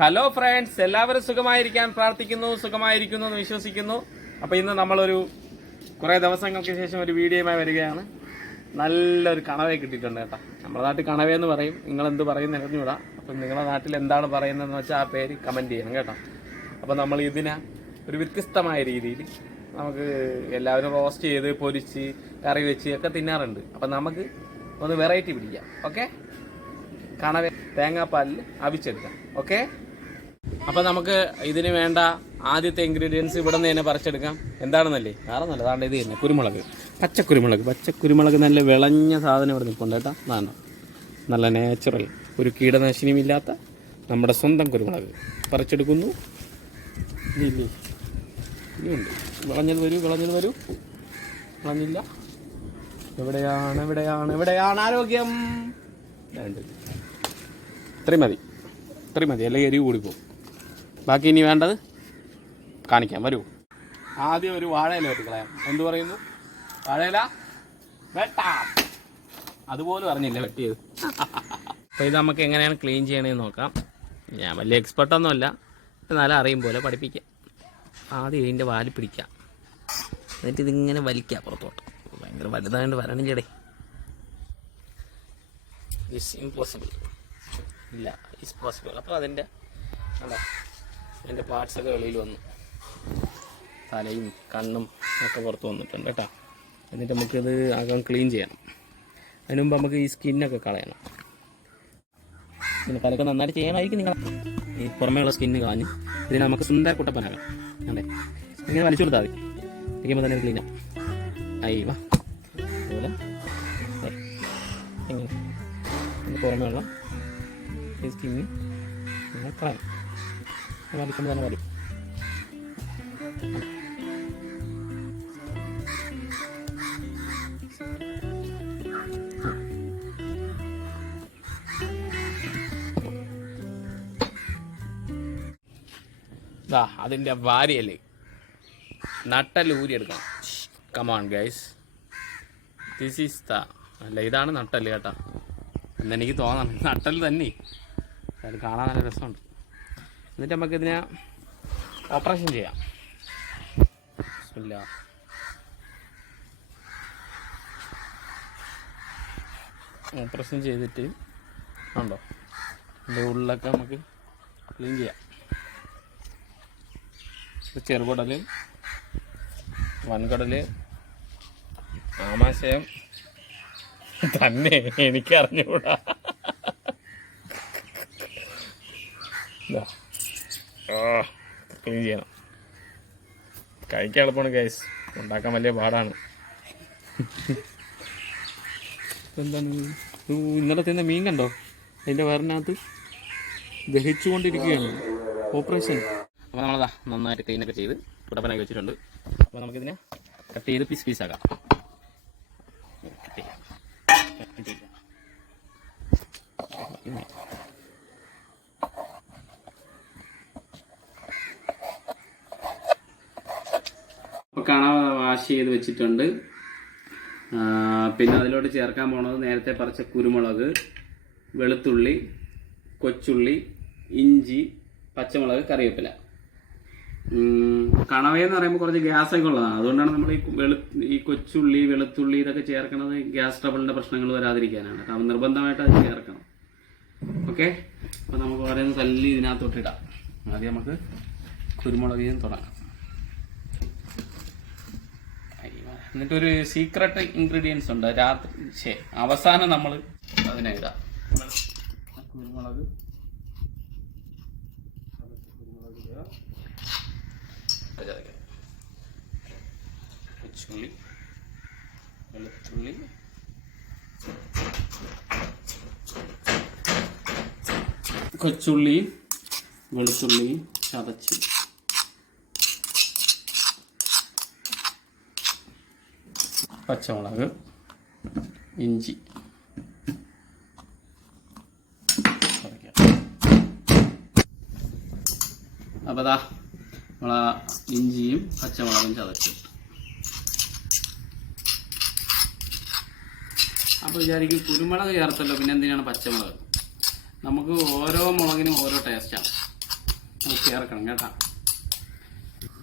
Hello friends എല്ലാവരും സുഖമായിരിക്കാൻ പ്രാർത്ഥിക്കുന്നു സുഖമായിരിക്കുന്നു എന്ന് വിശ്വസിക്കുന്നു. അപ്പൊ ഇന്ന് നമ്മളൊരു കുറെ ദിവസങ്ങൾക്ക് ശേഷം ഒരു വീഡിയോയുമായി വരികയാണ്. നല്ലൊരു കണവയെ കിട്ടിയിട്ടുണ്ട് കേട്ടോ. നമ്മുടെ നാട്ടിൽ കണവയെന്ന് പറയും. നിങ്ങൾ എന്ത് പറയുന്ന അറിഞ്ഞൂടാ അപ്പം നിങ്ങളുടെ നാട്ടിൽ എന്താണ് പറയുന്നതെന്ന് വെച്ചാൽ ആ പേര് കമന്റ് ചെയ്യണം കേട്ടോ. അപ്പോൾ നമ്മൾ ഇതിനെ ഒരു വ്യത്യസ്തമായ രീതിയിൽ നമുക്ക് എല്ലാവരും റോസ്റ്റ് ചെയ്ത് പൊരിച്ച് കറി വെച്ച് ഒക്കെ തിന്നാറുണ്ട്. അപ്പം നമുക്ക് ഒന്ന് വെറൈറ്റി പിടിക്കാം. ഓക്കെ കണവ തേങ്ങാപ്പാലിൽ അവിച്ചെടുക്കാം. ഓക്കെ അപ്പൊ നമുക്ക് ഇതിന് വേണ്ട ആദ്യത്തെ ഇൻഗ്രീഡിയൻസ് ഇവിടെ നിന്ന് തന്നെ പറിച്ചെടുക്കാം. എന്താണെന്നല്ലേ? വേറെ നല്ല അതാണ്ട് ഇത് തന്നെ. കുരുമുളക്. പച്ചക്കുരുമുളക്. പച്ചക്കുരുമുളക് നല്ല വിളഞ്ഞ സാധനം ഇവിടെ നിൽപ്പുണ്ട് കേട്ടോ. നല്ല നാച്ചുറൽ ഒരു കീടനാശിനിയും ഇല്ലാത്ത നമ്മുടെ സ്വന്തം കുരുമുളക് പറിച്ചെടുക്കുന്നു. ഇനിയുണ്ട് വിളഞ്ഞത് വരൂ വിളഞ്ഞത് വരൂ. വിളഞ്ഞില്ല. എവിടെയാണ് എവിടെയാണ് എവിടെയാണ് ആരോഗ്യം? ഇത്രയും മതി. ഇത്രയും മതി. അല്ലെങ്കിൽ എരിവ് കൂടി പോകും. ബാക്കി ഇനി വേണ്ടത് കാണിക്കാം വരൂ. ആദ്യം ഒരു വാഴയില വെട്ടിക്കളയാം എന്തു പറയുന്നു? വാഴയില വെട്ടാം. അതുപോലും അറിഞ്ഞില്ല വെട്ടിയത്. അപ്പോൾ ഇത് നമുക്ക് എങ്ങനെയാണ് ക്ലീൻ ചെയ്യണമെന്ന് നോക്കാം. ഞാൻ വലിയ എക്സ്പെർട്ട് എക്സ്പെർട്ടൊന്നുമല്ല എന്നാലും അറിയും പോലെ പഠിപ്പിക്കാം. ആദ്യം ഇതിന്റെ വാൽ പിടിക്കാം. എന്നിട്ട് ഇതിങ്ങനെ വലിക്കാം പുറത്തോട്ട്. ഭയങ്കര വലുതായിട്ട് വരണം ചേടേ ഇറ്റ്സ് ഇമ്പോസിബിൾ ഇല്ല ഇറ്റ്സ് പോസിബിൾ അപ്പോൾ അതിന്റെ അല്ല അതിന്റെ പാർട്സൊക്കെ വെളിയിൽ വന്നു. തലയും കണ്ണും ഒക്കെ പുറത്ത് വന്നിട്ടുണ്ട് കേട്ടോ. എന്നിട്ട് നമുക്കിത് അകം ക്ലീൻ ചെയ്യണം. അതിനു മുമ്പ് നമുക്ക് ഈ സ്കിന്നൊക്കെ കളയണം. പിന്നെ കലക്ക് നന്നായിട്ട് ചെയ്യണമായിരിക്കും നിങ്ങൾ ഈ പുറമേയുള്ള സ്കിന്ന് കളഞ്ഞ് ഇതിനെ നമുക്ക് സുന്ദര കുട്ടപ്പനാകാം അല്ലേ ഇങ്ങനെ വലിച്ചു കൊടുത്താൽ മതി. ഇരിക്കുമ്പോൾ തന്നെ ക്ലീൻ ആയി വാ. അതുപോലെ. ഇങ്ങനെ. പുറമേയുള്ള ഈ സ്കിന്ന് കളയണം. അത് വലിക്കുമ്പോൾ തന്നെ വലിക്കും ദാ അതിന്റെ വാരിയൽ. നട്ടൽ ഊരിയെടുക്കണം come on guys this is the അല്ല ഇതാണ് നട്ടൽ കേട്ടോ. എന്നെനിക്ക് തോന്നണം. നട്ടൽ തന്നെ. അത് കാണാൻ നല്ല രസമുണ്ട്. എന്നിട്ട് നമുക്കിതിനെ ഓപ്പറേഷൻ ചെയ്യാം. ഇല്ല. ഓപ്പറേഷൻ ചെയ്തിട്ട് ഉണ്ടോ ഇതിന്റെ ഉള്ളിലൊക്കെ നമുക്ക് ക്ലീൻ ചെയ്യാം. ചെറുകടൽ വൻകടൽ ആമാശയം. തന്നെ എനിക്കറിഞ്ഞുകൂടാ. ആ ക്ലീൻ ചെയ്യണം. കഴിക്കാൻ എളുപ്പമാണ് ഗൈസ് ഉണ്ടാക്കാൻ വലിയ പാടാണ്. എന്താണ് ഇന്നലെ തിന്ന മീൻ കണ്ടോ? അതിന്റെ വയറിനകത്ത് ദഹിച്ചുകൊണ്ടിരിക്കുകയാണ്. ഓപ്പറേഷൻ. അപ്പോൾ നമ്മളതാ നന്നായിട്ട് ക്ലീനൊക്കെ ചെയ്ത് കുടപ്പനാക്കി വെച്ചിട്ടുണ്ട്. അപ്പോൾ നമുക്കിതിനെ കട്ട് ചെയ്ത് പീസ് പീസാക്കാം കട്ട് ചെയ്യാം. കട്ട് ചെയ്യാം. കണവ വാഷ് ചെയ്ത് വെച്ചിട്ടുണ്ട്. പിന്നെ അതിലോട്ട് ചേർക്കാൻ പോണത് നേരത്തെ പറിച്ച കുരുമുളക് വെളുത്തുള്ളി കൊച്ചുള്ളി ഇഞ്ചി പച്ചമുളക് കറിവേപ്പില. കണവയെന്ന് പറയുമ്പോൾ കുറച്ച് ഗ്യാസ് ഒക്കെ ഉള്ളതാണ്. അതുകൊണ്ടാണ് നമ്മൾ ഈ വെളു ഈ കൊച്ചുള്ളി വെളുത്തുള്ളി ഇതൊക്കെ ചേർക്കുന്നത് ഗ്യാസ് ട്രബിളിന്റെ പ്രശ്നങ്ങൾ വരാതിരിക്കാനാണ്. കാരണം നിർബന്ധമായിട്ട് അത് ചേർക്കണം. ഓക്കെ? അപ്പോൾ നമുക്ക് ഓരോന്ന് തല്ലി ഇതിനകത്തോട്ടിടാം ആദ്യം നമുക്ക് കുരുമുളകിൽ നിന്ന് തുടങ്ങാം. എന്നിട്ടൊരു സീക്രട്ട് ഇൻഗ്രീഡിയൻസ് ഉണ്ട്. രാത്രി അവസാനം നമ്മൾ അതിനെ ഇടാം. കുരുമുളക്. പച്ചുള്ളി വെളുത്തുള്ളി. കൊച്ചുള്ളിയും വെളുത്തുള്ളിയും ചതച്ച്. പച്ചമുളക് ഇഞ്ചി. അപ്പോൾ അതാ നമ്മൾ ഇഞ്ചിയും പച്ചമുളകും ചതച്ചു. അപ്പോൾ വിചാരിക്കും കുരുമുളക് ചേർത്തല്ലോ പിന്നെ എന്തിനാണ് പച്ചമുളക്? നമുക്ക് ഓരോ മുളകിനും ഓരോ ടേസ്റ്റാണ് നമുക്ക് ചേർക്കണം കേട്ടോ.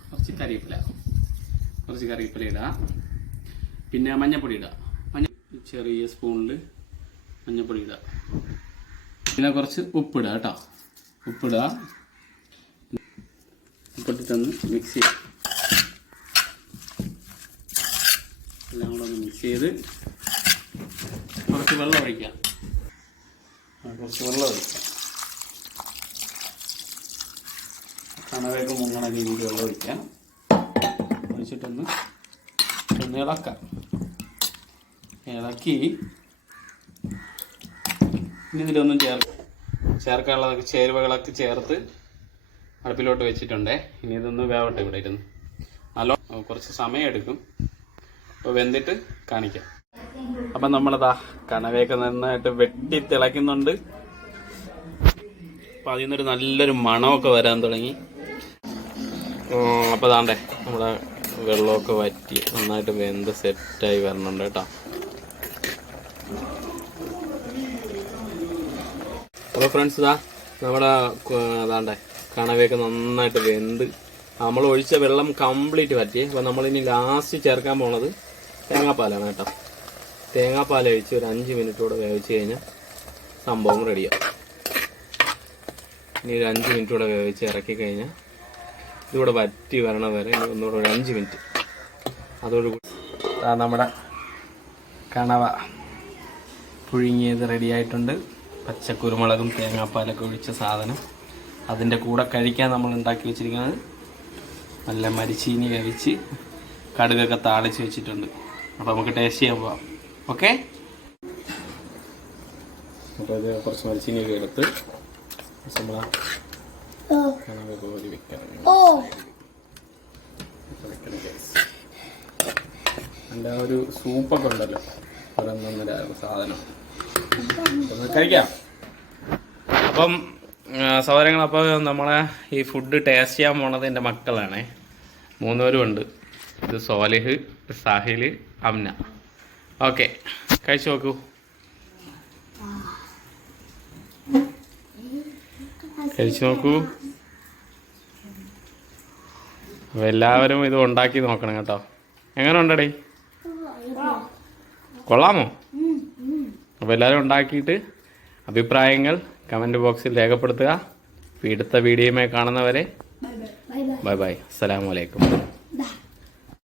കുറച്ച് കറിവേപ്പില കുറച്ച് കറിവേപ്പില ഇടുക പിന്നെ മഞ്ഞപ്പൊടി ഇടുക മഞ്ഞ ചെറിയ സ്പൂണിൽ മഞ്ഞപ്പൊടി ഇടുക പിന്നെ കുറച്ച് ഉപ്പിടുക കേട്ടോ. ഉപ്പിടുക ഉപ്പിട്ടിട്ടൊന്ന് മിക്സ് ചെയ്യുക എല്ലാം കൂടെ ഒന്ന് മിക്സ് ചെയ്ത് കുറച്ച് വെള്ളം ഒഴിക്കാം. കുറച്ച് വെള്ളം ഒഴിക്കാം. കണവേക്ക് മുങ്ങണ രീതിയിൽ വെള്ളം ഒഴിക്കാം. ഒഴിച്ചിട്ടൊന്ന് ഒന്ന് ഇളക്കാം. ഇളക്കി ഇനി ഇതിലൊന്നും ചേർ ചേർക്കാനുള്ളതൊക്കെ ചേരുവകളൊക്കെ ചേർത്ത് അടുപ്പിലോട്ട് വെച്ചിട്ടുണ്ടേ. ഇനി ഇതൊന്ന് വേവട്ടെ ഇവിടെ ഇരുന്ന്. നല്ല കുറച്ച് സമയം എടുക്കും. അപ്പോൾ വെന്തിട്ട് കാണിക്കാം. അപ്പം നമ്മളതാ കനവയൊക്കെ നന്നായിട്ട് വെട്ടി തിളയ്ക്കുന്നുണ്ട്. അപ്പം അതിൽ നിന്നൊരു നല്ലൊരു മണമൊക്കെ വരാൻ തുടങ്ങി. അപ്പോൾ താണ്ടേ നമ്മുടെ വെള്ളമൊക്കെ വറ്റി നന്നായിട്ട് വെന്ത് സെറ്റായി വരണുണ്ട് കേട്ടോ. അപ്പോൾ ഫ്രണ്ട്സ് ഇതാ നമ്മുടെ അതാണ്ടേ കണവയൊക്കെ നന്നായിട്ട് വെന്ത്. നമ്മൾ ഒഴിച്ച വെള്ളം കംപ്ലീറ്റ് പറ്റി അപ്പോൾ നമ്മളിനി ലാസ്റ്റ് ചേർക്കാൻ പോണത് തേങ്ങാപ്പാലാണ് കേട്ടോ. തേങ്ങാപ്പാൽ ഒഴിച്ച് ഒരു അഞ്ച് മിനിറ്റോടെ വേവിച്ച് കഴിഞ്ഞാൽ സംഭവം റെഡിയാവും ഇനി ഒരു അഞ്ച് മിനിറ്റ് കൂടെ വേവിച്ച് ഇറക്കി കഴിഞ്ഞാൽ ഇതിവിടെ വറ്റി വരണ വരെ ഒന്നുകൂടെ ഒരു അഞ്ച് മിനിറ്റ് അതോടുകൂടി നമ്മുടെ കണവ പുഴുങ്ങിയത് റെഡി ആയിട്ടുണ്ട്. പച്ചക്കുരുമുളകും തേങ്ങാപ്പാലൊക്കെ ഒഴിച്ച സാധനം അതിന്റെ കൂടെ കഴിക്കാൻ നമ്മൾ ഉണ്ടാക്കി വെച്ചിരിക്കുന്നത് നല്ല മരിച്ചീനി കഴിച്ച് കടുകൊക്കെ താളിച്ച് വെച്ചിട്ടുണ്ട്. അപ്പോൾ നമുക്ക് ടേസ്റ്റ് ചെയ്യാൻ പോവാം. ഓക്കെ അപ്പോൾ ഇത് കുറച്ച് മരിച്ചീനിയൊക്കെ എടുത്ത് കോരി വെക്കണം എന്റെ ആ ഒരു സൂപ്പൊക്കെ ഉണ്ടല്ലോ. ഒരൊന്നൊന്നര സാധനം. കഴിക്കാം. അപ്പം സഹോദരങ്ങൾ അപ്പോൾ നമ്മളെ ഈ ഫുഡ് ടേസ്റ്റ് ചെയ്യാൻ പോണത് എന്റെ മക്കളാണ്. മൂന്നുപേരും ഉണ്ട്. ഇത് സോലിഹ് സാഹിൽ അമ്ന. ഓക്കെ കഴിച്ചു നോക്കൂ. കഴിച്ചു നോക്കൂ. എല്ലാവരും ഇത് ഉണ്ടാക്കി നോക്കണം കേട്ടോ. എങ്ങനെ ഉണ്ടടേ കൊള്ളാമോ? അപ്പോൾ എല്ലാവരും ഉണ്ടാക്കിയിട്ട് അഭിപ്രായങ്ങൾ കമന്റ് ബോക്സിൽ രേഖപ്പെടുത്തുക. അടുത്ത വീഡിയോയുമായി കാണുന്നവരെ ബൈ ബൈ അസ്സലാമു അലൈക്കും.